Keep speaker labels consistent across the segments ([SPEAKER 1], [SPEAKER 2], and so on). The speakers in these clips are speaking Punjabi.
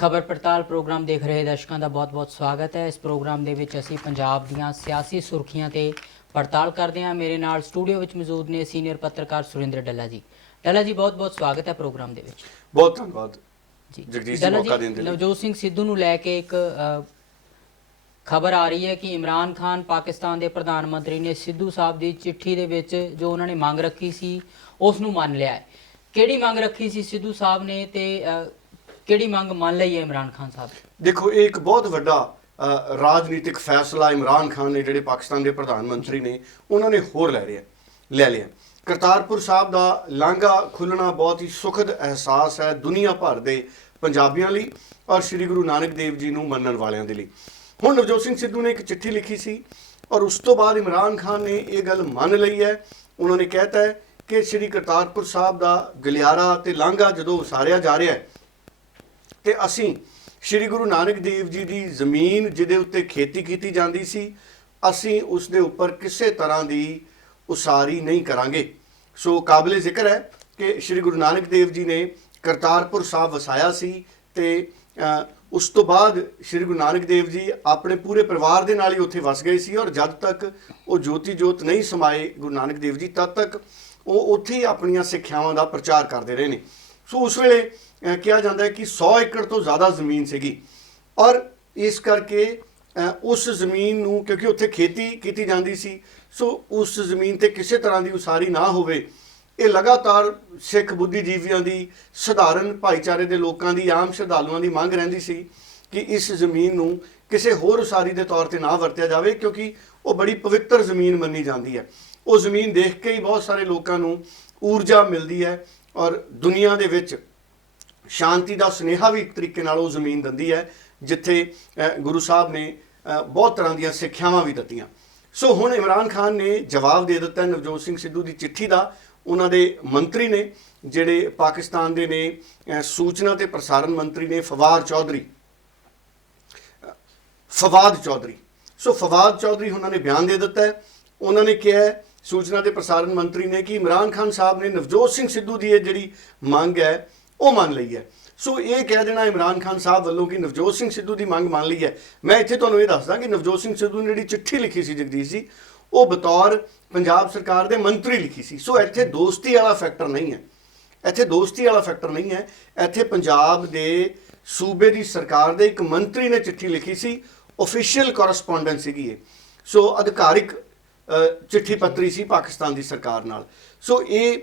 [SPEAKER 1] ਖਬਰ ਪੜਤਾਲ ਪ੍ਰੋਗਰਾਮ ਦੇਖ ਰਹੇ ਦਰਸ਼ਕਾਂ ਦਾ ਬਹੁਤ-ਬਹੁਤ ਸਵਾਗਤ ਹੈ। ਇਸ ਪ੍ਰੋਗਰਾਮ ਦੇ ਵਿੱਚ ਅਸੀਂ ਪੰਜਾਬ ਦੀਆਂ ਸਿਆਸੀ ਸੁਰਖੀਆਂ ਤੇ ਪੜਤਾਲ ਕਰਦੇ ਹਾਂ। ਮੇਰੇ ਨਾਲ ਸਟੂਡੀਓ ਵਿੱਚ ਮੌਜੂਦ ਨੇ ਸੀਨੀਅਰ ਪੱਤਰਕਾਰ ਸੁਰਿੰਦਰ ਡੱਲਾ ਜੀ। ਡੱਲਾ ਜੀ ਬਹੁਤ-ਬਹੁਤ ਸਵਾਗਤ ਹੈ ਪ੍ਰੋਗਰਾਮ ਦੇ ਵਿੱਚ।
[SPEAKER 2] ਬਹੁਤ ਧੰਨਵਾਦ।
[SPEAKER 1] ਜੀ।
[SPEAKER 2] ਜਗਦੀਸ਼ ਜੀ, ਮੌਕਾ ਦੇਣ ਦੇ ਲਈ।
[SPEAKER 1] ਨਵਜੋਤ ਸਿੰਘ ਸਿੱਧੂ ਨੂੰ ਲੈ ਕੇ ਇੱਕ ਖਬਰ ਆ ਰਹੀ ਹੈ ਕਿ ਇਮਰਾਨ ਖਾਨ ਪਾਕਿਸਤਾਨ ਦੇ ਪ੍ਰਧਾਨ ਮੰਤਰੀ ਨੇ ਸਿੱਧੂ ਸਾਹਿਬ ਦੀ ਚਿੱਠੀ ਦੇ ਵਿੱਚ ਜੋ ਉਹਨਾਂ ਨੇ ਮੰਗ ਰੱਖੀ ਸੀ ਉਸ ਨੂੰ ਮੰਨ ਲਿਆ ਹੈ। ਕਿਹੜੀ ਮੰਗ ਰੱਖੀ ਸੀ ਸਿੱਧੂ ਸਾਹਿਬ ਨੇ ਤੇ ਕਿਹੜੀ ਮੰਗ ਮੰਨ ਲਈ ਹੈ ਇਮਰਾਨ ਖਾਨ ਸਾਹਿਬ?
[SPEAKER 2] ਦੇਖੋ, ਇਹ ਇੱਕ ਬਹੁਤ ਵੱਡਾ ਰਾਜਨੀਤਿਕ ਫੈਸਲਾ ਇਮਰਾਨ ਖਾਨ ਨੇ, ਜਿਹੜੇ ਪਾਕਿਸਤਾਨ ਦੇ ਪ੍ਰਧਾਨ ਮੰਤਰੀ ਨੇ, ਉਹਨਾਂ ਨੇ ਹੋਰ ਲੈ ਲਿਆ ਲੈ ਲਿਆ। ਕਰਤਾਰਪੁਰ ਸਾਹਿਬ ਦਾ ਲਾਂਘਾ ਖੁੱਲਣਾ ਬਹੁਤ ਹੀ ਸੁਖਦ ਅਹਿਸਾਸ ਹੈ ਦੁਨੀਆ ਭਰ ਦੇ ਪੰਜਾਬੀਆਂ ਲਈ ਔਰ ਸ੍ਰੀ ਗੁਰੂ ਨਾਨਕ ਦੇਵ ਜੀ ਨੂੰ ਮੰਨਣ ਵਾਲਿਆਂ ਦੇ ਲਈ। ਹੁਣ ਨਵਜੋਤ ਸਿੰਘ ਸਿੱਧੂ ਨੇ ਇੱਕ ਚਿੱਠੀ ਲਿਖੀ ਸੀ ਔਰ ਉਸ ਤੋਂ ਬਾਅਦ ਇਮਰਾਨ ਖਾਨ ਨੇ ਇਹ ਗੱਲ ਮੰਨ ਲਈ ਹੈ। ਉਹਨਾਂ ਨੇ ਕਹਿਤਾ ਹੈ ਕਿ ਸ੍ਰੀ ਕਰਤਾਰਪੁਰ ਸਾਹਿਬ ਦਾ ਗਲਿਆਰਾ ਤੇ ਲਾਂਘਾ ਜਦੋਂ ਉਸਾਰਿਆ ਜਾ ਰਿਹਾ ਹੈ ਤੇ ਅਸੀਂ ਸ੍ਰੀ ਗੁਰੂ ਨਾਨਕ ਦੇਵ ਜੀ ਦੀ ਜ਼ਮੀਨ ਜਿਹਦੇ ਉੱਤੇ ਖੇਤੀ ਕੀਤੀ ਜਾਂਦੀ ਸੀ, ਅਸੀਂ ਉਸ ਦੇ ਉੱਪਰ ਕਿਸੇ ਤਰ੍ਹਾਂ ਦੀ ਉਸਾਰੀ ਨਹੀਂ ਕਰਾਂਗੇ। ਸੋ ਕਾਬਲੇ ਜ਼ਿਕਰ ਹੈ ਕਿ ਸ੍ਰੀ ਗੁਰੂ ਨਾਨਕ ਦੇਵ ਜੀ ਨੇ ਕਰਤਾਰਪੁਰ ਸਾਹਿਬ ਵਸਾਇਆ ਸੀ ਤੇ ਉਸ ਤੋਂ ਬਾਅਦ ਸ੍ਰੀ ਗੁਰੂ ਨਾਨਕ ਦੇਵ ਜੀ ਆਪਣੇ ਪੂਰੇ ਪਰਿਵਾਰ ਦੇ ਨਾਲ ਹੀ ਉੱਥੇ ਵਸ ਗਏ ਸੀ ਔਰ ਜਦ ਤੱਕ ਉਹ ਜੋਤੀ ਜੋਤ ਨਹੀਂ ਸਮਾਏ ਗੁਰੂ ਨਾਨਕ ਦੇਵ ਜੀ, ਤਦ ਤੱਕ ਉਹ ਉੱਥੇ ਹੀ ਆਪਣੀਆਂ ਸਿੱਖਿਆਵਾਂ ਦਾ ਪ੍ਰਚਾਰ ਕਰਦੇ ਰਹੇ ਨੇ। ਸੋ ਉਸ ਵੇਲੇ ਕਿਹਾ ਜਾਂਦਾ ਹੈ ਕਿ 100 ਏਕੜ ਤੋਂ ਜ਼ਿਆਦਾ ਜ਼ਮੀਨ ਸੀਗੀ। ਔਰ ਇਸ ਕਰਕੇ ਉਸ ਜ਼ਮੀਨ ਨੂੰ, ਕਿਉਂਕਿ ਉੱਥੇ ਖੇਤੀ ਕੀਤੀ ਜਾਂਦੀ ਸੀ, ਸੋ ਉਸ ਜ਼ਮੀਨ ਤੇ ਕਿਸੇ ਤਰ੍ਹਾਂ ਦੀ ਉਸਾਰੀ ਨਾ ਹੋਵੇ, ਇਹ ਲਗਾਤਾਰ ਸਿੱਖ ਬੁੱਧੀਜੀਵੀਆਂ ਦੀ, ਸਧਾਰਨ ਭਾਈਚਾਰੇ ਦੇ ਲੋਕਾਂ ਦੀ, ਆਮ ਸ਼ਰਧਾਲੂਆਂ ਦੀ ਮੰਗ ਰਹਿੰਦੀ ਸੀ ਕਿ ਇਸ ਜ਼ਮੀਨ ਨੂੰ ਕਿਸੇ ਹੋਰ ਉਸਾਰੀ ਦੇ ਤੌਰ ਤੇ ਨਾ ਵਰਤਿਆ ਜਾਵੇ, ਕਿਉਂਕਿ ਉਹ ਬੜੀ ਪਵਿੱਤਰ ਜ਼ਮੀਨ ਮੰਨੀ ਜਾਂਦੀ ਹੈ। ਉਹ ਜ਼ਮੀਨ ਦੇਖ ਕੇ ਹੀ ਬਹੁਤ ਸਾਰੇ ਲੋਕਾਂ ਨੂੰ ਊਰਜਾ ਮਿਲਦੀ ਹੈ ਔਰ ਦੁਨੀਆ ਦੇ ਵਿੱਚ ਸ਼ਾਂਤੀ ਦਾ ਸੁਨੇਹਾ ਵੀ ਇੱਕ ਤਰੀਕੇ ਨਾਲ ਉਹ ਜ਼ਮੀਨ ਦਿੰਦੀ ਹੈ, ਜਿੱਥੇ ਗੁਰੂ ਸਾਹਿਬ ਨੇ ਬਹੁਤ ਤਰ੍ਹਾਂ ਦੀਆਂ ਸਿੱਖਿਆਵਾਂ ਵੀ ਦਿੱਤੀਆਂ। ਸੋ ਹੁਣ ਇਮਰਾਨ ਖਾਨ ਨੇ ਜਵਾਬ ਦੇ ਦਿੱਤਾ ਨਵਜੋਤ ਸਿੰਘ ਸਿੱਧੂ ਦੀ ਚਿੱਠੀ ਦਾ। ਉਹਨਾਂ ਦੇ ਮੰਤਰੀ ਨੇ, ਜਿਹੜੇ ਪਾਕਿਸਤਾਨ ਦੇ ਨੇ ਸੂਚਨਾ ਤੇ ਪ੍ਰਸਾਰਣ ਮੰਤਰੀ ਨੇ, ਫਵਾਦ ਚੌਧਰੀ। ਫਵਾਦ ਚੌਧਰੀ। ਸੋ ਫਵਾਦ ਚੌਧਰੀ ਉਹਨਾਂ ਨੇ ਬਿਆਨ ਦੇ ਦਿੱਤਾ ਹੈ। ਉਹਨਾਂ ਨੇ ਕਿਹਾ ਸੂਚਨਾ ਤੇ ਪ੍ਰਸਾਰਣ ਮੰਤਰੀ ਨੇ ਕਿ ਇਮਰਾਨ ਖਾਨ ਸਾਹਿਬ ਨੇ ਨਵਜੋਤ ਸਿੰਘ ਸਿੱਧੂ ਦੀ ਇਹ ਜਿਹੜੀ ਮੰਗ ਹੈ, ਉਹ ਮੰਨ ਲਈ ਹੈ। ਸੋ ਇਹ ਕਹਿ ਦੇਣਾ ਇਮਰਾਨ ਖਾਨ ਸਾਹਿਬ ਵੱਲੋਂ ਕਿ ਨਵਜੋਤ ਸਿੰਘ ਸਿੱਧੂ ਦੀ ਮੰਗ ਮੰਨ ਲਈ ਹੈ। ਮੈਂ ਇੱਥੇ ਤੁਹਾਨੂੰ ਇਹ ਦੱਸਦਾ ਕਿ ਨਵਜੋਤ ਸਿੰਘ ਸਿੱਧੂ ਨੇ ਜਿਹੜੀ ਚਿੱਠੀ ਲਿਖੀ ਸੀ ਜਗਦੀਸ਼ ਜੀ, ਉਹ ਬਤੌਰ ਪੰਜਾਬ ਸਰਕਾਰ ਦੇ ਮੰਤਰੀ ਲਿਖੀ ਸੀ। ਸੋ ਇੱਥੇ ਦੋਸਤੀ ਵਾਲਾ ਫੈਕਟਰ ਨਹੀਂ ਹੈ। ਇੱਥੇ ਦੋਸਤੀ ਵਾਲਾ ਫੈਕਟਰ ਨਹੀਂ ਹੈ। ਇੱਥੇ ਪੰਜਾਬ ਦੇ ਸੂਬੇ ਦੀ ਸਰਕਾਰ ਦੇ ਇੱਕ ਮੰਤਰੀ ਨੇ ਚਿੱਠੀ ਲਿਖੀ ਸੀ। ਅਫੀਸ਼ੀਅਲ ਕੋਰਸਪੋਂਡੈਂਸ ਸੀਗੀ ਇਹ। ਸੋ ਅਧਿਕਾਰਿਕ ਚਿੱਠੀ ਪੱਤਰੀ ਸੀ ਪਾਕਿਸਤਾਨ ਦੀ ਸਰਕਾਰ ਨਾਲ। ਸੋ ਇਹ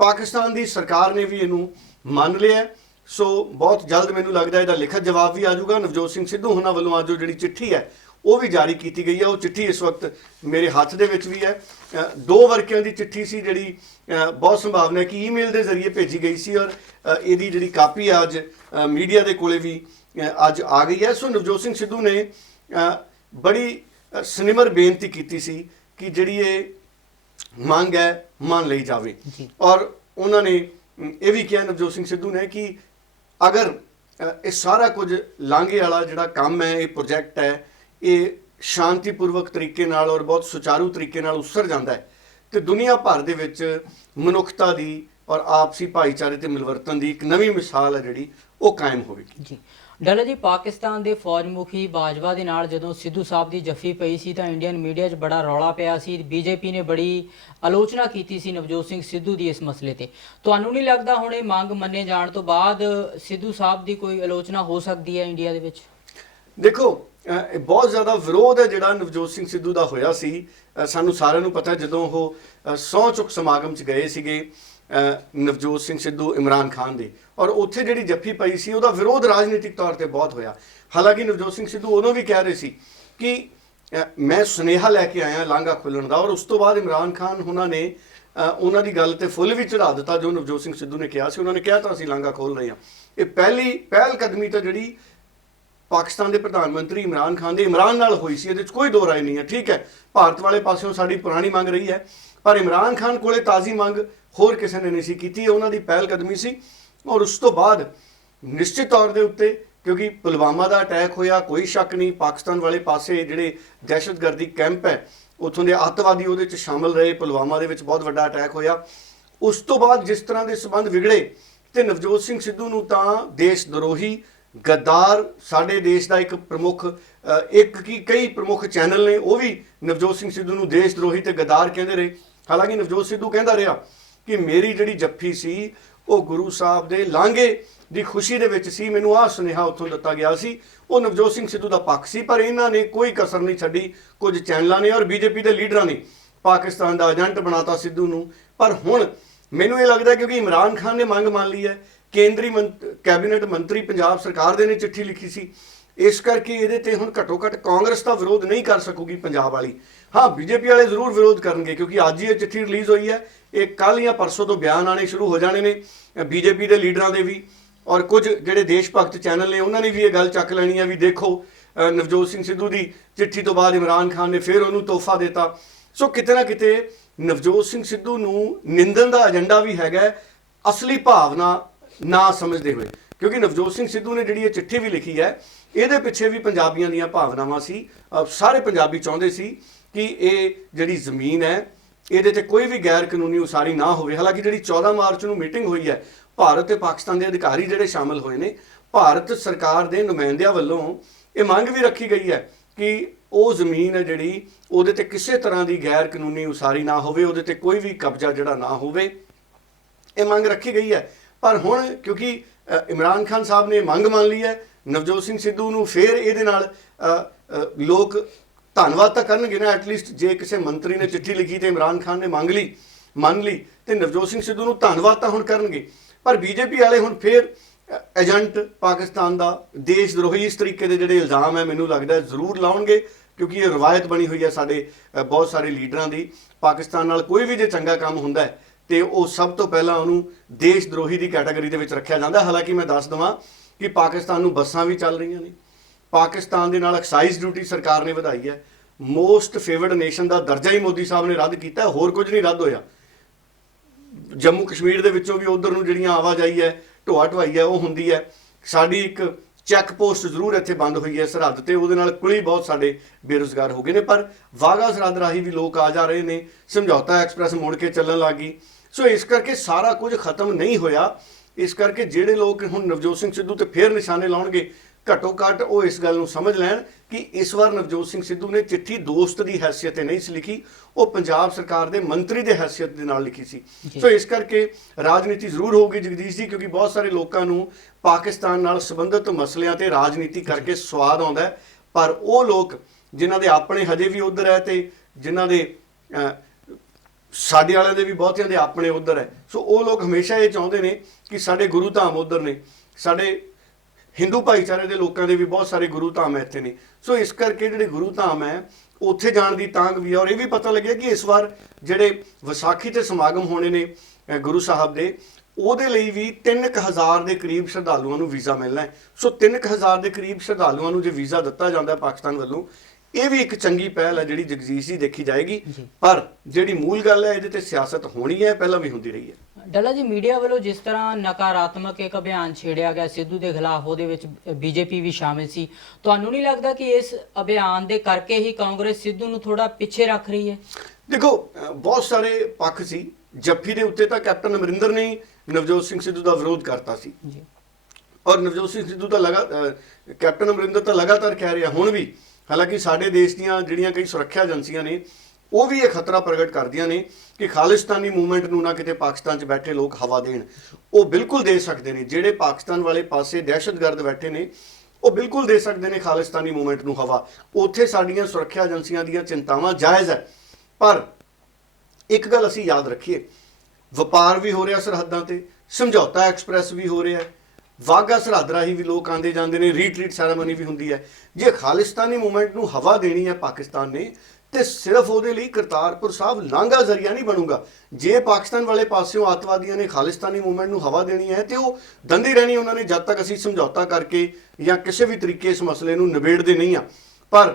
[SPEAKER 2] ਪਾਕਿਸਤਾਨ ਦੀ ਸਰਕਾਰ ਨੇ ਵੀ ਇਹਨੂੰ ਮੰਨ ਲਿਆ ਸੋ ਬਹੁਤ ਜਲਦ ਮੈਨੂੰ ਲੱਗਦਾ ਇਹਦਾ ਲਿਖਤ ਜਵਾਬ ਵੀ ਆ ਜਾਊਗਾ। ਨਵਜੋਤ ਸਿੰਘ ਸਿੱਧੂ ਉਹਨਾਂ ਵੱਲੋਂ ਅੱਜ ਉਹ ਜਿਹੜੀ ਚਿੱਠੀ ਹੈ ਉਹ ਵੀ ਜਾਰੀ ਕੀਤੀ ਗਈ ਹੈ। ਉਹ ਚਿੱਠੀ ਇਸ ਵਕਤ ਮੇਰੇ ਹੱਥ ਦੇ ਵਿੱਚ ਵੀ ਹੈ। ਦੋ ਵਰਕਿਆਂ ਦੀ ਚਿੱਠੀ ਸੀ ਜਿਹੜੀ ਬਹੁਤ ਸੰਭਾਵਨਾ ਹੈ ਕਿ ਈਮੇਲ ਦੇ ਜ਼ਰੀਏ ਭੇਜੀ ਗਈ ਸੀ ਔਰ ਇਹਦੀ ਜਿਹੜੀ ਕਾਪੀ ਅੱਜ ਮੀਡੀਆ ਦੇ ਕੋਲੇ ਵੀ ਅੱਜ ਆ ਗਈ ਹੈ। ਸੋ ਨਵਜੋਤ ਸਿੰਘ ਸਿੱਧੂ ਨੇ ਬੜੀ ਅ, ਬੇਨਤੀ ਕੀਤੀ ਸੀ ਕਿ ਜਿਹੜੀ ਇਹ ਮੰਗ ਹੈ ਮੰਨ ਲਈ ਜਾਵੇ। ਔਰ ਉਹਨਾਂ ਨੇ ਇਹ ਵੀ ਕਿਹਾ ਨਵਜੋਤ ਸਿੰਘ ਸਿੱਧੂ ਨੇ ਕਿ ਅਗਰ ਇਹ ਸਾਰਾ ਕੁਝ ਲਾਂਘੇ ਵਾਲਾ ਜਿਹੜਾ ਕੰਮ ਹੈ ਇਹ ਪ੍ਰੋਜੈਕਟ ਹੈ ਇਹ ਸ਼ਾਂਤੀਪੂਰਵਕ ਤਰੀਕੇ ਨਾਲ ਔਰ ਬਹੁਤ ਸੁਚਾਰੂ ਤਰੀਕੇ ਨਾਲ ਉਸਰ ਜਾਂਦਾ ਹੈ ਤੇ ਦੁਨੀਆ ਭਰ ਦੇ ਵਿੱਚ ਮਨੁੱਖਤਾ ਦੀ ਔਰ ਆਪਸੀ ਭਾਈਚਾਰੇ ਤੇ ਮਿਲਵਰਤਨ ਦੀ ਇੱਕ ਨਵੀਂ ਮਿਸਾਲ ਹੈ ਜਿਹੜੀ ਉਹ ਕਾਇਮ ਹੋਵੇਗੀ।
[SPEAKER 1] ਜੀ। ਡੱਲਾ ਜੀ, ਪਾਕਿਸਤਾਨ ਦੇ ਫੌਜ ਮੁਖੀ ਬਾਜਵਾ ਦੇ ਨਾਲ ਜਦੋਂ ਸਿੱਧੂ ਸਾਹਿਬ ਦੀ ਜੱਫੀ ਪਈ ਸੀ ਤਾਂ ਇੰਡੀਅਨ ਮੀਡੀਆ 'ਚ ਬੜਾ ਰੌਲਾ ਪਿਆ ਸੀ। ਬੀਜੇਪੀ ਨੇ ਬੜੀ ਆਲੋਚਨਾ ਕੀਤੀ ਸੀ ਨਵਜੋਤ ਸਿੰਘ ਸਿੱਧੂ ਦੀ ਇਸ ਮਸਲੇ ਤੇ। ਤੁਹਾਨੂੰ ਨਹੀਂ ਲੱਗਦਾ ਹੁਣ ਇਹ ਮੰਗ ਮੰਨੇ ਜਾਣ ਤੋਂ ਬਾਅਦ ਸਿੱਧੂ ਸਾਹਿਬ ਦੀ ਕੋਈ ਆਲੋਚਨਾ ਹੋ ਸਕਦੀ ਹੈ ਇੰਡੀਆ ਦੇ ਵਿੱਚ?
[SPEAKER 2] ਦੇਖੋ ਬਹੁਤ ਜ਼ਿਆਦਾ ਵਿਰੋਧ ਹੈ ਜਿਹੜਾ ਨਵਜੋਤ ਸਿੰਘ ਸਿੱਧੂ ਦਾ ਹੋਇਆ ਸੀ। ਸਾਨੂੰ ਸਾਰਿਆਂ ਨੂੰ ਪਤਾ ਜਦੋਂ ਉਹ ਅਹ ਸਹੁੰ ਚੁੱਕ ਸਮਾਗਮ 'ਚ ਗਏ ਸੀਗੇ। ਨਵਜੋਤ ਸਿੰਘ ਸਿੱਧੂ, ਇਮਰਾਨ ਖਾਨ ਦੀ। ਔਰ ਉੱਥੇ ਜਿਹੜੀ ਜੱਫੀ ਪਈ ਸੀ, ਉਹਦਾ ਵਿਰੋਧ ਰਾਜਨੀਤਿਕ ਤੌਰ ਤੇ ਬਹੁਤ ਹੋਇਆ। ਹਾਲਾਂਕਿ ਨਵਜੋਤ ਸਿੰਘ ਸਿੱਧੂ ਉਦੋਂ ਵੀ ਕਹਿ ਰਹੇ ਸੀ ਕਿ ਮੈਂ ਸੁਨੇਹਾ ਲੈ ਕੇ ਆਇਆ ਲਾਂਘਾ ਖੁੱਲਣ ਦਾ, ਔਰ ਉਸ ਤੋਂ ਬਾਅਦ ਇਮਰਾਨ ਖਾਨ ਉਹਨਾਂ ਨੇ ਉਹਨਾਂ ਦੀ ਗੱਲ ਤੇ ਫੁੱਲ ਵੀ ਚੜਾ ਦਿੱਤਾ, ਜੋ ਨਵਜੋਤ ਸਿੰਘ ਸਿੱਧੂ ਨੇ ਕਿਹਾ ਸੀ। ਉਹਨਾਂ ਨੇ ਕਿਹਾ ਤਾਂ ਅਸੀਂ ਲਾਂਘਾ ਖੋਲ ਰਹੇ ਹਾਂ। ਇਹ ਪਹਿਲੀ, ਪਹਿਲ ਕਦਮੀ ਤਾਂ ਜਿਹੜੀ ਪਾਕਿਸਤਾਨ ਦੇ ਪ੍ਰਧਾਨ ਮੰਤਰੀ ਇਮਰਾਨ ਖਾਨ ਦੇ ਇਮਰਾਨ ਨਾਲ ਹੋਈ ਸੀ, ਇਹਦੇ ਵਿੱਚ ਕੋਈ ਦੋ ਰਾਏ ਨਹੀਂ ਹੈ। ਠੀਕ ਹੈ, ਭਾਰਤ ਵਾਲੇ ਪਾਸਿਓਂ ਸਾਡੀ ਪੁਰਾਣੀ ਮੰਗ ਰਹੀ ਹੈ। ਪਰ ਇਮਰਾਨ ਖਾਨ ਕੋਲੇ ਤਾਜ਼ੀ ਮੰਗ ਹੋਰ ਕਿਸੇ ਨੇ ਨਹੀਂ ਸੀ ਕੀਤੀ ਇਹ ਉਹਨਾਂ ਦੀ ਪਹਿਲ ਕਦਮੀ ਸੀ ਔਰ ਉਸ ਤੋਂ ਬਾਅਦ ਨਿਸ਼ਚਿਤ ਤੌਰ ਦੇ ਉੱਤੇ ਕਿਉਂਕਿ ਪੁਲਵਾਮਾ ਦਾ ਅਟੈਕ ਹੋਇਆ, ਕੋਈ ਸ਼ੱਕ ਨਹੀਂ, ਪਾਕਿਸਤਾਨ ਵਾਲੇ ਪਾਸੇ ਜਿਹੜੇ ਦਹਿਸ਼ਤਗਰਦੀ ਕੈਂਪ ਹੈ, ਉੱਥੋਂ ਦੇ ਅੱਤਵਾਦੀ ਉਹਦੇ ਵਿੱਚ ਸ਼ਾਮਲ ਰਹੇ, ਪੁਲਵਾਮਾ ਦੇ ਵਿੱਚ ਬਹੁਤ ਵੱਡਾ ਅਟੈਕ ਹੋਇਆ। ਉਸ ਤੋਂ ਬਾਅਦ ਜਿਸ ਤਰ੍ਹਾਂ ਦੇ ਸਬੰਧ ਵਿਗੜੇ ਤੇ ਨਵਜੋਤ ਸਿੰਘ ਸਿੱਧੂ ਨੂੰ ਤਾਂ ਦੇਸ਼ ਦਰੋਹੀ, ਗੱਦਾਰ, ਸਾਡੇ ਦੇਸ਼ ਦਾ ਇੱਕ ਪ੍ਰਮੁੱਖ ਇੱਕ ਕੀ ਕਈ ਪ੍ਰਮੁੱਖ ਚੈਨਲ ਨੇ, ਉਹ ਵੀ ਨਵਜੋਤ ਸਿੰਘ ਸਿੱਧੂ ਨੂੰ ਦੇਸ਼ ਦਰੋਹੀ ਤੇ ਗੱਦਾਰ ਕਹਿੰਦੇ ਰਹੇ। ਹਾਲਾਂਕਿ ਨਵਜੋਤ ਸਿੱਧੂ ਕਹਿੰਦਾ ਰਿਹਾ ਕਿ ਮੇਰੀ ਜਿਹੜੀ ਜੱਫੀ ਸੀ, ਉਹ ਗੁਰੂ ਸਾਹਿਬ ਦੇ ਲਾਂਘੇ ਦੀ ਖੁਸ਼ੀ ਦੇ ਵਿੱਚ ਸੀ। ਮੈਨੂੰ ਆਹ ਸੁਨੇਹਾ ਉੱਥੋਂ ਦਿੱਤਾ ਗਿਆ ਸੀ। ਉਹ ਨਵਜੋਤ ਸਿੰਘ ਸਿੱਧੂ ਦਾ ਪੱਖ ਸੀ, ਪਰ ਇਹਨਾਂ ਨੇ ਕੋਈ ਕਸਰ ਨਹੀਂ ਛੱਡੀ। ਕੁਝ ਚੈਨਲਾਂ ਨੇ ਔਰ ਬੀਜੇਪੀ ਦੇ ਲੀਡਰਾਂ ਨੇ ਪਾਕਿਸਤਾਨ ਦਾ ਏਜੰਟ ਬਣਾਤਾ ਸਿੱਧੂ ਨੂੰ। ਪਰ ਹੁਣ ਮੈਨੂੰ ਇਹ ਲੱਗਦਾ ਕਿਉਂਕਿ ਇਮਰਾਨ ਖਾਨ ਨੇ ਮੰਗ ਮੰਨ ਲਈ ਹੈ। ਕੇਂਦਰੀ ਮੰਤ- ਕੈਬਨਿਟ ਮੰਤਰੀ ਪੰਜਾਬ ਸਰਕਾਰ ਦੇ ਨੇ ਚਿੱਠੀ ਲਿਖੀ ਸੀ। ਇਸ ਕਰਕੇ ਇਹਦੇ ਤੇ ਹੁਣ ਘੱਟੋ ਘੱਟ ਕਾਂਗਰਸ ਦਾ ਵਿਰੋਧ ਨਹੀਂ ਕਰ ਸਕੂਗੀ ਪੰਜਾਬ ਵਾਲੀ। ਹਾਂ, ਬੀਜੇਪੀ ਵਾਲੇ ਜ਼ਰੂਰ ਵਿਰੋਧ ਕਰਨਗੇ ਕਿਉਂਕਿ ਅੱਜ ਹੀ ਇਹ ਚਿੱਠੀ ਰਿਲੀਜ਼ ਹੋਈ ਹੈ। ਇਹ ਕੱਲ ਜਾਂ ਪਰਸੋਂ ਤੋਂ ਬਿਆਨ ਆਣੇ ਸ਼ੁਰੂ ਹੋ ਜਾਣੇ ਨੇ, ਬੀਜੇਪੀ ਦੇ ਲੀਡਰਾਂ ਦੇ ਵੀ ਔਰ ਕੁਝ ਜਿਹੜੇ ਦੇਸ਼ ਭਗਤ ਚੈਨਲ ਨੇ, ਉਹਨਾਂ ਨੇ ਵੀ ਇਹ ਗੱਲ ਚੱਕ ਲੈਣੀ ਹੈ ਵੀ ਦੇਖੋ ਨਵਜੋਤ ਸਿੰਘ ਸਿੱਧੂ ਦੀ ਚਿੱਠੀ ਤੋਂ ਬਾਅਦ ਇਮਰਾਨ ਖਾਨ ਨੇ ਫਿਰ ਉਹਨੂੰ ਤੋਹਫਾ ਦਿੱਤਾ। ਸੋ ਕਿਤੇ ਨਾ ਕਿਤੇ ਨਵਜੋਤ ਸਿੰਘ ਸਿੱਧੂ ਨੂੰ ਨਿੰਦਣ ਦਾ ਏਜੰਡਾ ਵੀ ਹੈਗਾ ਅਸਲੀ ਭਾਵਨਾ ਨਾ ਸਮਝਦੇ ਹੋਏ। ਕਿਉਂਕਿ ਨਵਜੋਤ ਸਿੰਘ ਸਿੱਧੂ ਨੇ ਜਿਹੜੀ ਇਹ ਚਿੱਠੀ ਵੀ ਲਿਖੀ ਹੈ, ਇਹਦੇ ਪਿੱਛੇ ਵੀ ਪੰਜਾਬੀਆਂ ਦੀਆਂ ਭਾਵਨਾਵਾਂ ਸੀ। ਸਾਰੇ ਪੰਜਾਬੀ ਚਾਹੁੰਦੇ ਸੀ ਕਿ ਇਹ ਜਿਹੜੀ ਜ਼ਮੀਨ ਹੈ, ਇਹਦੇ ਤੇ ਕੋਈ ਵੀ ਗੈਰ ਕਾਨੂੰਨੀ ਉਸਾਰੀ ਨਾ ਹੋਵੇ। ਹਾਲਾਂਕਿ ਜਿਹੜੀ 14 ਮਾਰਚ ਨੂੰ ਮੀਟਿੰਗ ਹੋਈ ਹੈ, ਭਾਰਤ ਤੇ ਪਾਕਿਸਤਾਨ ਦੇ ਅਧਿਕਾਰੀ ਜਿਹੜੇ ਸ਼ਾਮਲ ਹੋਏ ਨੇ, ਭਾਰਤ ਸਰਕਾਰ ਦੇ ਨੁਮਾਇੰਦਿਆਂ ਵੱਲੋਂ ਇਹ ਮੰਗ ਵੀ ਰੱਖੀ ਗਈ ਹੈ ਕਿ ਉਹ ਜ਼ਮੀਨ ਹੈ ਜਿਹੜੀ, ਉਹਦੇ ਤੇ ਕਿਸੇ ਤਰ੍ਹਾਂ ਦੀ ਗੈਰ ਕਾਨੂੰਨੀ ਉਸਾਰੀ ਨਾ ਹੋਵੇ, ਉਹਦੇ ਤੇ ਕੋਈ ਵੀ ਕਬਜ਼ਾ ਜਿਹੜਾ ਨਾ ਹੋਵੇ। ਇਹ ਮੰਗ ਰੱਖੀ ਗਈ ਹੈ। ਪਰ ਹੁਣ ਕਿਉਂਕਿ ਇਮਰਾਨ ਖਾਨ ਸਾਹਿਬ ਨੇ ਮੰਗ ਮੰਨ ਲਈ ਹੈ। ਨਵਜੋਤ ਸਿੰਘ ਸਿੱਧੂ ਨੂੰ ਫੇਰ ਇਹਦੇ ਨਾਲ ਲੋਕ ਧੰਨਵਾਦ ਤਾਂ ਕਰਨਗੇ ਨਾ ਐਟਲੀਸਟ ਜੇ ਕਿਸੇ ਮੰਤਰੀ ਨੇ ਚਿੱਠੀ ਲਿਖੀ ਤੇ ਇਮਰਾਨ ਖਾਨ ਨੇ ਮੰਗ ਲਈ, ਮੰਨ ਲਈ ਤੇ ਨਵਜੋਤ ਸਿੰਘ ਸਿੱਧੂ ਨੂੰ ਧੰਨਵਾਦ ਤਾਂ ਹੁਣ ਕਰਨਗੇ। ਪਰ ਬੀਜੇਪੀ ਵਾਲੇ ਹੁਣ ਫੇਰ ਏਜੰਟ ਪਾਕਿਸਤਾਨ ਦਾ, ਦੇਸ਼ ਦਰੋਹੀ ਇਸ ਤਰੀਕੇ ਦੇ ਜਿਹੜੇ ਇਲਜ਼ਾਮ ਹੈ, ਮੈਨੂੰ ਲੱਗਦਾ ਜ਼ਰੂਰ ਲਾਉਣਗੇ, ਕਿਉਂਕਿ ਇਹ ਰਵਾਇਤ ਬਣੀ ਹੋਈ ਹੈ ਸਾਡੇ ਬਹੁਤ ਸਾਰੇ ਲੀਡਰਾਂ ਦੀ। ਪਾਕਿਸਤਾਨ ਨਾਲ ਕੋਈ ਵੀ ਜੇ ਚੰਗਾ ਕੰਮ ਹੁੰਦਾ ਹੈ ਤੇ ਉਹ ਸਭ ਤੋਂ ਪਹਿਲਾਂ ਉਹਨੂੰ ਦੇਸ਼ ਦਰੋਹੀ ਦੀ ਕੈਟਾਗਰੀ ਦੇ ਵਿੱਚ ਰੱਖਿਆ ਜਾਂਦਾ। ਹਾਲਾਂਕਿ ਮੈਂ ਦੱਸ ਦਵਾਂ ਕਿ ਪਾਕਿਸਤਾਨ ਨੂੰ ਬੱਸਾਂ ਵੀ ਚੱਲ ਰਹੀਆਂ ਨੇ। ਪਾਕਿਸਤਾਨ ਦੇ ਨਾਲ ਐਕਸਾਈਜ਼ ਡਿਊਟੀ ਸਰਕਾਰ ਨੇ ਵਧਾਈ ਹੈ। ਮੋਸਟ ਫੇਵਰਡ ਨੇਸ਼ਨ ਦਾ ਦਰਜਾ ਹੀ ਮੋਦੀ ਸਾਹਿਬ ਨੇ ਰੱਦ ਕੀਤਾ। ਹੋਰ ਕੁਝ ਨਹੀਂ ਰੱਦ ਹੋਇਆ। ਜੰਮੂ ਕਸ਼ਮੀਰ ਦੇ ਵਿੱਚੋਂ ਵੀ ਉਧਰ ਨੂੰ ਜਿਹੜੀਆਂ ਆਵਾਜਾਈ ਹੈ ਢੋਆ ਢਵਾਈ ਹੈ, ਉਹ ਹੁੰਦੀ ਹੈ। ਸਾਡੀ ਇੱਕ ਚੈੱਕ ਪੋਸਟ ਜ਼ਰੂਰ ਇੱਥੇ ਬੰਦ ਹੋਈ ਹੈ ਸਰਹੱਦ ਤੇ, ਉਹਦੇ ਨਾਲ ਕੁਲੀ ਬਹੁਤ ਸਾਡੇ ਬੇਰੁਜ਼ਗਾਰ ਹੋ ਗਏ ਨੇ, ਪਰ ਵਾਗਾ ਸਰਹੱਦ ਰਾਹੀਂ ਵੀ ਲੋਕ ਆ ਜਾ ਰਹੇ ਨੇ, ਸਮਝੌਤਾ ਐਕਸਪ੍ਰੈਸ ਮੁੜ ਕੇ ਚੱਲਣ ਲੱਗੀ ਸੋ ਇਸ ਕਰਕੇ ਸਾਰਾ ਕੁਝ ਖਤਮ ਨਹੀਂ ਹੋਇਆ। ਇਸ ਕਰਕੇ ਜਿਹੜੇ ਲੋਕ ਹੁਣ ਨਵਜੋਤ ਸਿੰਘ ਸਿੱਧੂ ਤੇ ਫੇਰ ਨਿਸ਼ਾਨੇ ਲਾਉਣਗੇ ਘੱਟੋ ਘੱਟ ਉਹ ਇਸ ਗੱਲ ਨੂੰ ਸਮਝ ਲੈਣ ਕਿ ਇਸ ਵਾਰ ਨਵਜੋਤ ਸਿੰਘ ਸਿੱਧੂ ਨੇ ਚਿੱਠੀ ਦੋਸਤ ਦੀ ਹੈਸੀਅਤ ਤੇ ਨਹੀਂ ਸੀ ਲਿਖੀ ਉਹ ਪੰਜਾਬ ਸਰਕਾਰ ਦੇ ਮੰਤਰੀ ਦੇ ਹੈਸੀਅਤ ਦੇ ਨਾਲ ਲਿਖੀ ਸੀ। ਸੋ ਇਸ ਕਰਕੇ ਰਾਜਨੀਤੀ ਜ਼ਰੂਰ ਹੋਊਗੀ ਜਗਦੀਸ਼ ਜੀ ਕਿਉਂਕਿ ਬਹੁਤ ਸਾਰੇ ਲੋਕਾਂ ਨੂੰ ਪਾਕਿਸਤਾਨ ਨਾਲ ਸੰਬੰਧਿਤ ਮਸਲਿਆਂ ਤੇ ਰਾਜਨੀਤੀ ਕਰਕੇ ਸਵਾਦ ਆਉਂਦਾ ਪਰ ਉਹ ਲੋਕ ਜਿਨ੍ਹਾਂ ਦੇ ਆਪਣੇ ਹਜੇ ਵੀ ਉਧਰ ਹੈ ਤੇ ਜਿਨ੍ਹਾਂ ਦੇ ਸਾਡੇ ਵਾਲਿਆਂ ਦੇ ਵੀ ਬਹੁਤਿਆਂ ਦੇ ਆਪਣੇ ਉਧਰ ਹੈ। ਸੋ ਉਹ ਲੋਕ ਹਮੇਸ਼ਾ ਇਹ ਚਾਹੁੰਦੇ ਨੇ ਕਿ ਸਾਡੇ ਗੁਰੂ ਧਾਮ ਉਧਰ ਨੇ ਸਾਡੇ ਹਿੰਦੂ ਭਾਈਚਾਰੇ ਦੇ ਲੋਕਾਂ ਦੇ ਵੀ ਬਹੁਤ ਸਾਰੇ ਗੁਰੂ ਧਾਮ ਇੱਥੇ ਨੇ। ਸੋ ਇਸ ਕਰਕੇ ਜਿਹੜੇ ਗੁਰੂ ਧਾਮ ਹੈ ਉੱਥੇ ਜਾਣ ਦੀ ਤਾਂਗ ਵੀ ਹੈ ਔਰ ਇਹ ਵੀ ਪਤਾ ਲੱਗਿਆ ਕਿ ਇਸ ਵਾਰ ਜਿਹੜੇ ਵਿਸਾਖੀ ਤੇ ਸਮਾਗਮ ਹੋਣੇ ਨੇ ਗੁਰੂ ਸਾਹਿਬ ਦੇ ਉਹਦੇ ਲਈ ਵੀ 3000 ਦੇ ਕਰੀਬ ਸ਼ਰਧਾਲੂਆਂ ਨੂੰ ਵੀਜ਼ਾ ਮਿਲਣਾ ਹੈ। ਸੋ 3000 ਦੇ ਕਰੀਬ ਸ਼ਰਧਾਲੂਆਂ ਨੂੰ ਜੇ ਵੀਜ਼ਾ ਦਿੱਤਾ ਜਾਂਦਾ ਹੈ ਪਾਕਿਸਤਾਨ ਵੱਲੋਂ ਇਹ ਵੀ ਇੱਕ ਚੰਗੀ ਪਹਿਲ ਹੈ ਜਿਹੜੀ ਜਗਜੀਤ ਜੀ ਦੇਖੀ ਜਾਏਗੀ। ਪਰ ਜਿਹੜੀ ਮੂਲ ਗੱਲ ਹੈ ਇਹਦੇ ਤੇ ਸਿਆਸਤ ਹੋਣੀ ਹੈ ਪਹਿਲਾਂ ਵੀ ਹੁੰਦੀ ਰਹੀ ਹੈ।
[SPEAKER 1] ਡੱਲਾ ਜੀ ਮੀਡੀਆ ਵੱਲੋਂ ਜਿਸ ਤਰ੍ਹਾਂ ਨਕਾਰਾਤਮਕ ਇੱਕ ਅਭਿਆਨ ਛੇੜਿਆ ਗਿਆ ਸਿੱਧੂ ਦੇ ਖਿਲਾਫ ਉਹਦੇ ਵਿੱਚ ਬੀਜੇਪੀ ਵੀ ਸ਼ਾਮਿਲ ਸੀ ਤੁਹਾਨੂੰ ਨਹੀਂ ਲੱਗਦਾ ਕਿ ਇਸ ਅਭਿਆਨ ਦੇ ਕਰਕੇ ਹੀ ਕਾਂਗਰਸ ਸਿੱਧੂ ਨੂੰ ਥੋੜਾ ਪਿੱਛੇ ਰੱਖ ਰਹੀ ਹੈ?
[SPEAKER 2] ਦੇਖੋ ਬਹੁਤ ਸਾਰੇ ਪੱਖ ਸੀ ਜੱਫੀ ਦੇ ਉੱਤੇ ਤਾਂ ਕੈਪਟਨ ਅਮਰਿੰਦਰ ਨੇ ਨਵਜੋਤ ਸਿੰਘ ਸਿੱਧੂ ਦਾ ਵਿਰੋਧ ਕਰਤਾ ਸੀ।
[SPEAKER 1] ਜੀ।
[SPEAKER 2] ਔਰ ਨਵਜੋਤ ਸਿੰਘ ਸਿੱਧੂ ਤਾਂ ਲਗਾ ਕੈਪਟਨ ਅਮਰਿੰਦਰ ਤਾਂ ਲਗਾਤਾਰ ਕਹਿ ਰਿਹਾ ਹੁਣ ਵੀ ਹਾਲਾਂਕਿ ਸਾਡੇ ਦੇਸ਼ ਦੀਆਂ ਜਿਹੜੀਆਂ ਕਈ ਸੁਰੱਖਿਆ ਏਜੰਸੀਆਂ ਨੇ ਉਹ ਵੀ ਇਹ ਖਤਰਾ ਪ੍ਰਗਟ ਕਰਦੀਆਂ ਨੇ ਕਿ ਖਾਲਿਸਤਾਨੀ ਮੂਵਮੈਂਟ ਨੂੰ ਨਾ ਕਿਤੇ ਪਾਕਿਸਤਾਨ 'ਚ ਬੈਠੇ ਲੋਕ ਹਵਾ ਦੇਣ। ਉਹ ਬਿਲਕੁਲ ਦੇ ਸਕਦੇ ਨੇ, ਜਿਹੜੇ ਪਾਕਿਸਤਾਨ ਵਾਲੇ ਪਾਸੇ ਦਹਿਸ਼ਤਗਰਦ ਬੈਠੇ ਨੇ, ਉਹ ਬਿਲਕੁਲ ਦੇ ਸਕਦੇ ਨੇ ਖਾਲਿਸਤਾਨੀ ਮੂਵਮੈਂਟ ਨੂੰ ਹਵਾ। ਉੱਥੇ ਸਾਡੀਆਂ ਸੁਰੱਖਿਆ ਏਜੰਸੀਆਂ ਦੀਆਂ ਚਿੰਤਾਵਾਂ ਜਾਇਜ਼ ਹੈ। ਪਰ ਇੱਕ ਗੱਲ ਅਸੀਂ ਯਾਦ ਰੱਖੀਏ, ਵਪਾਰ ਵੀ ਹੋ ਰਿਹਾ ਸਰਹੱਦਾਂ ਤੇ, ਸਮਝੌਤਾ ਐਕਸਪ੍ਰੈਸ ਵੀ ਹੋ ਰਿਹਾ ਹੈ। ਵਾਗਾ ਸਰਹੱਦ ਰਾਹੀਂ ਵੀ ਲੋਕ ਆਂਦੇ ਜਾਂਦੇ ਨੇ, ਰੀਟਰੀਟ ਸੈਰੇਮਨੀ ਵੀ ਹੁੰਦੀ ਹੈ। ਜੇ ਖਾਲਿਸਤਾਨੀ ਮੂਵਮੈਂਟ ਨੂੰ ਹਵਾ ਦੇਣੀ ਹੈ ਪਾਕਿਸਤਾਨ ਨੇ ਤੇ ਸਿਰਫ ਉਹਦੇ ਲਈ ਕਰਤਾਰਪੁਰ ਸਾਹਿਬ ਲਾਂਘਾ ਜ਼ਰੀਆ ਨਹੀਂ ਬਣੂਗਾ। ਜੇ ਪਾਕਿਸਤਾਨ ਵਾਲੇ ਪਾਸਿਓਂ ਅੱਤਵਾਦੀਆਂ ਨੇ ਖਾਲਿਸਤਾਨੀ ਮੂਵਮੈਂਟ ਨੂੰ ਹਵਾ ਦੇਣੀ ਹੈ ਤੇ ਉਹ ਦੰਦੀ ਰਹਿਣੀ ਉਹਨਾਂ ਨੇ ਜਦ ਤੱਕ ਅਸੀਂ ਸਮਝੌਤਾ ਕਰਕੇ ਜਾਂ ਕਿਸੇ ਵੀ ਤਰੀਕੇ ਇਸ ਮਸਲੇ ਨੂੰ ਨਿਬੇੜਦੇ ਨਹੀਂ ਆ ਪਰ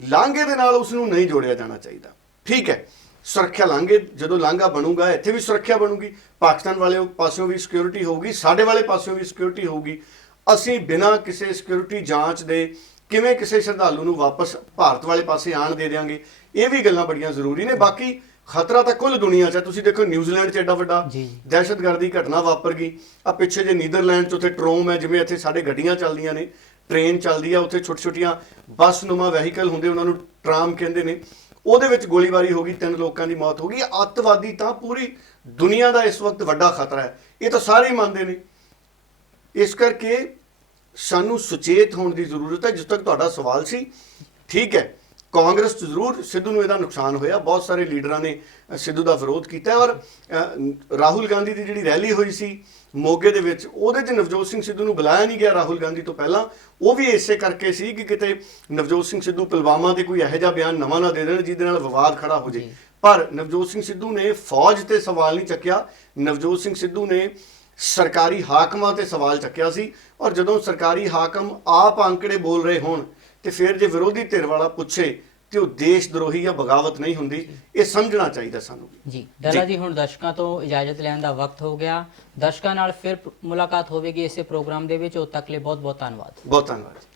[SPEAKER 2] ਲਾਂਘੇ ਦੇ ਨਾਲ ਉਸ ਨੂੰ ਨਹੀਂ ਜੋੜਿਆ ਜਾਣਾ ਚਾਹੀਦਾ। ਠੀਕ ਹੈ, ਸੁਰੱਖਿਆ ਲਾਂਘੇ, ਜਦੋਂ ਲਾਂਘਾ ਬਣੂਗਾ, ਇੱਥੇ ਵੀ ਸੁਰੱਖਿਆ ਬਣੂਗੀ। ਪਾਕਿਸਤਾਨ ਵਾਲੇ ਪਾਸਿਓਂ ਵੀ ਸਿਕਿਉਰਿਟੀ ਹੋਊਗੀ, ਸਾਡੇ ਵਾਲੇ ਪਾਸਿਓਂ ਵੀ ਸਿਕਿਉਰਿਟੀ ਹੋਊਗੀ। ਅਸੀਂ ਬਿਨਾਂ ਕਿਸੇ ਸਿਕਿਉਰਿਟੀ ਜਾਂਚ ਦੇ ਕਿਵੇਂ ਕਿਸੇ ਸ਼ਰਧਾਲੂ ਨੂੰ ਵਾਪਸ ਭਾਰਤ ਵਾਲੇ ਪਾਸੇ ਆਣ ਦੇ ਦਿਆਂਗੇ? ਇਹ ਵੀ ਗੱਲਾਂ ਬੜੀਆਂ ਜ਼ਰੂਰੀ ਨੇ। ਬਾਕੀ ਖਤਰਾ ਤਾਂ ਕੁੱਲ ਦੁਨੀਆ 'ਚ ਹੈ ਤੁਸੀਂ ਦੇਖੋ ਨਿਊਜ਼ੀਲੈਂਡ 'ਚ ਐਡਾ ਵੱਡਾ। ਦਹਿਸ਼ਤਗਰਦੀ ਘਟਨਾ ਵਾਪਰ ਗਈ। ਆ ਪਿੱਛੇ ਜੇ ਨੀਦਰਲੈਂਡ 'ਚ ਉੱਥੇ ਟਰੋਮ ਹੈ ਜਿਵੇਂ ਇੱਥੇ ਸਾਡੇ ਗੱਡੀਆਂ ਚੱਲਦੀਆਂ ਨੇ ਟ੍ਰੇਨ ਚੱਲਦੀ ਆ ਉੱਥੇ ਛੋਟੀ ਛੋਟੀਆਂ ਬੱਸ ਨੁਮਾ ਵਹੀਕਲ ਹੁੰਦੇ ਉਹਨਾਂ ਨੂੰ ਟਰਾਮ ਕਹਿੰਦੇ ਨੇ। ਉਹਦੇ ਵਿੱਚ ਗੋਲੀਬਾਰੀ ਹੋ ਗਈ ਤਿੰਨ ਲੋਕਾਂ ਦੀ ਮੌਤ ਹੋ ਗਈ। ਅੱਤਵਾਦੀ ਤਾਂ ਪੂਰੀ ਦੁਨੀਆ ਦਾ ਇਸ ਵਕਤ ਵੱਡਾ ਖਤਰਾ ਹੈ। ਇਹ ਤਾਂ ਸਾਰੇ ਹੀ ਮੰਨਦੇ ਨੇ। ਇਸ ਕਰਕੇ ਸਾਨੂੰ ਸੁਚੇਤ ਹੋਣ ਦੀ ਜ਼ਰੂਰਤ ਹੈ ਜਿਸ ਤੱਕ ਤੁਹਾਡਾ ਸਵਾਲ ਸੀ। ਠੀਕ ਹੈ ਕਾਂਗਰਸ 'ਚ ਜ਼ਰੂਰ ਸਿੱਧੂ ਨੂੰ ਇਹਦਾ ਨੁਕਸਾਨ ਹੋਇਆ। ਬਹੁਤ ਸਾਰੇ ਲੀਡਰਾਂ ਨੇ ਸਿੱਧੂ ਦਾ ਵਿਰੋਧ ਕੀਤਾ ਔਰ ਰਾਹੁਲ ਗਾਂਧੀ ਦੀ ਜਿਹੜੀ ਰੈਲੀ ਹੋਈ ਸੀ ਮੋਗੇ ਦੇ ਵਿੱਚ ਉਹਦੇ 'ਚ ਨਵਜੋਤ ਸਿੰਘ ਸਿੱਧੂ ਨੂੰ ਬੁਲਾਇਆ ਨਹੀਂ ਗਿਆ ਰਾਹੁਲ ਗਾਂਧੀ ਤੋਂ ਪਹਿਲਾਂ। ਉਹ ਵੀ ਇਸੇ ਕਰਕੇ ਸੀ ਕਿ ਕਿਤੇ ਨਵਜੋਤ ਸਿੰਘ ਸਿੱਧੂ ਪੁਲਵਾਮਾ ਤੇ ਕੋਈ ਇਹੋ ਜਿਹਾ ਬਿਆਨ ਨਵਾਂ ਨਾ ਦੇ ਦੇਣ ਜਿਹਦੇ ਨਾਲ ਵਿਵਾਦ ਖੜਾ ਹੋ
[SPEAKER 1] ਜੀ।
[SPEAKER 2] ਪਰ ਨਵਜੋਤ ਸਿੰਘ ਸਿੱਧੂ ਨੇ ਫੌਜ ਤੇ ਸਵਾਲ ਨਹੀਂ ਚੱਕਿਆ। ਨਵਜੋਤ ਸਿੰਘ ਸਿੱਧੂ ਨੇ ਸਰਕਾਰੀ ਹਾਕਮਾਂ ਤੇ ਸਵਾਲ ਚੱਕਿਆ ਸੀ ਔਰ ਜਦੋਂ ਸਰਕਾਰੀ ਹਾਕਮ ਆਪ ਅੰਕੜੇ ਬੋਲ ਰਹੇ ਹੋਣ ਤੇ ਫਿਰ ਜੇ ਵਿਰੋਧੀ ਧਿਰ ਵਾਲਾ ਪੁੱਛੇ ਤੇ ਉਹ ਦੇਸ਼ ਦਰੋਹੀ ਜਾਂ ਬਗਾਵਤ ਨਹੀਂ ਹੁੰਦੀ ਇਹ ਸਮਝਣਾ ਚਾਹੀਦਾ ਸਾਨੂੰ।
[SPEAKER 1] ਜੀ ਡਾਲਾ ਜੀ। ਹੁਣ ਦਰਸ਼ਕਾਂ ਤੋਂ ਇਜਾਜ਼ਤ ਲੈਣ ਦਾ ਵਕਤ ਹੋ ਗਿਆ। ਦਰਸ਼ਕਾਂ ਨਾਲ ਫਿਰ ਮੁਲਾਕਾਤ ਹੋਵੇਗੀ ਇਸੇ ਪ੍ਰੋਗਰਾਮ ਦੇ ਵਿੱਚ। ਉਦੋਂ ਤੱਕ ਲਈ ਬਹੁਤ ਬਹੁਤ ਧੰਨਵਾਦ।
[SPEAKER 2] ਬਹੁਤ ਧੰਨਵਾਦ।